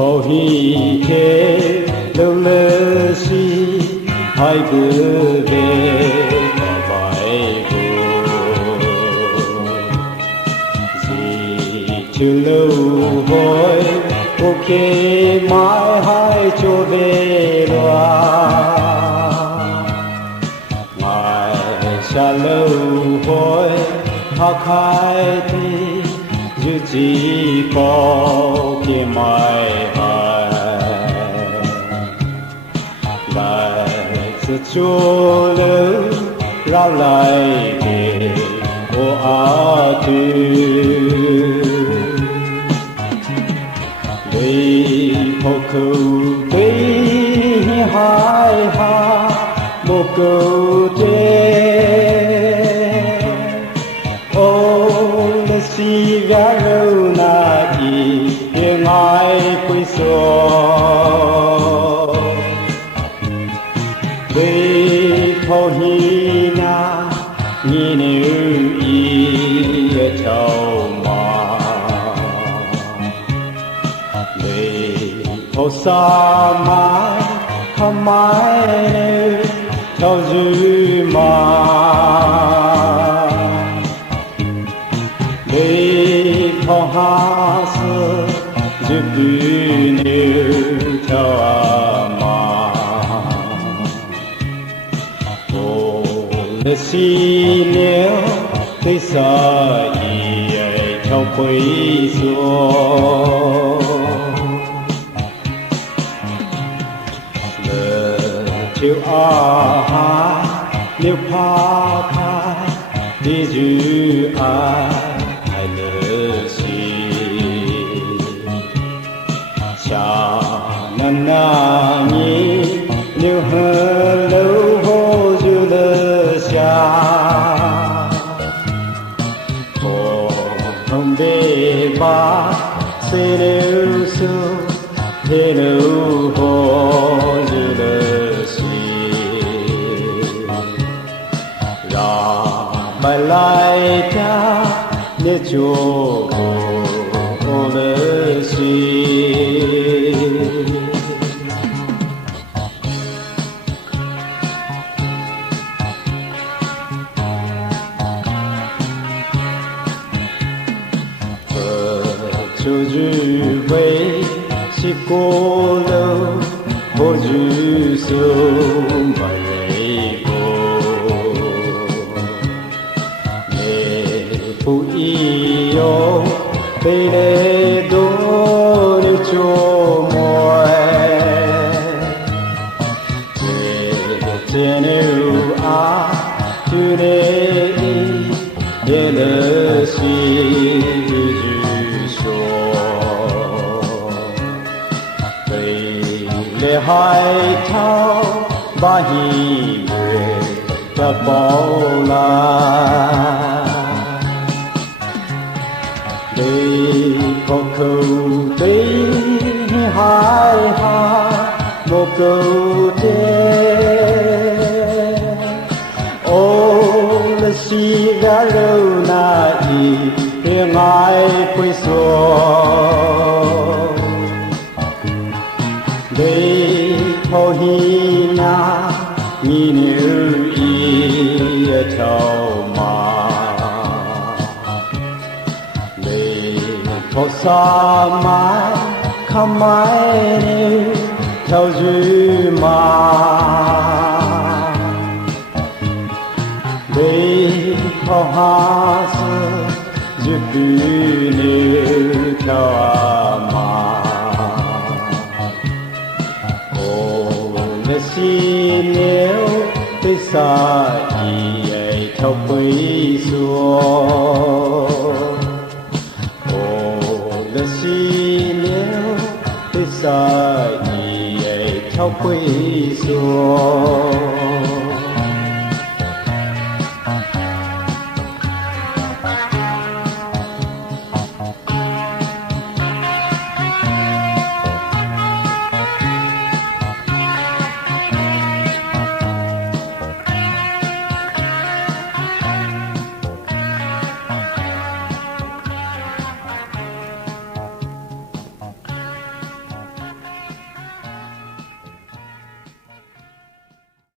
Phổ hi thế lâu lơ si hai cứ về mà vai gì chưa lâu hồi ok mãi hai chỗ về loa ngày xa lâu hồi hắc hai thì dù chỉ có cái mai lại sự chúa lớn lao lại về ô á tư vì hồ cầu tí hai ha một cầu đê ô lê si gà lâu na đi tiếng ai quay xóa vì thâu hi na nhìn yêu ý châu mà vì thâu xa mãi không mãi thâu dư mà vì thâu hạ sơ dư bì niu châu si nếu thế sao ý trong quấy số lỡ chiều ha nếu pha pha đi dư ai lỡ si cha năm na nhỉ nếu hơ lâu vô dư lỡ xa hồ không để ba sẽ nếu sâu thế nếu hồ dư lỡ xì là bài lại ta để chúa hồ lỡ xì cho dư vây si cô lâu vô dư sâu bài cô nghề phụ yêu bây lê đô lưu cho môi trên yêu tu nê để lỡ si để hai thao ba hi về ta bao la để có câu tí hai ha một câu đê ô là si gà lâu na đi tiếng ai quay xóa để thâu hi na nhìn yêu ý châu mà để thâu xa mãi không mãi thâu dư mà để thâu hạ sơ dư bì niu châu mà si nếu 萨伊的跳飞梭，哦，那是了披萨伊的跳飞梭。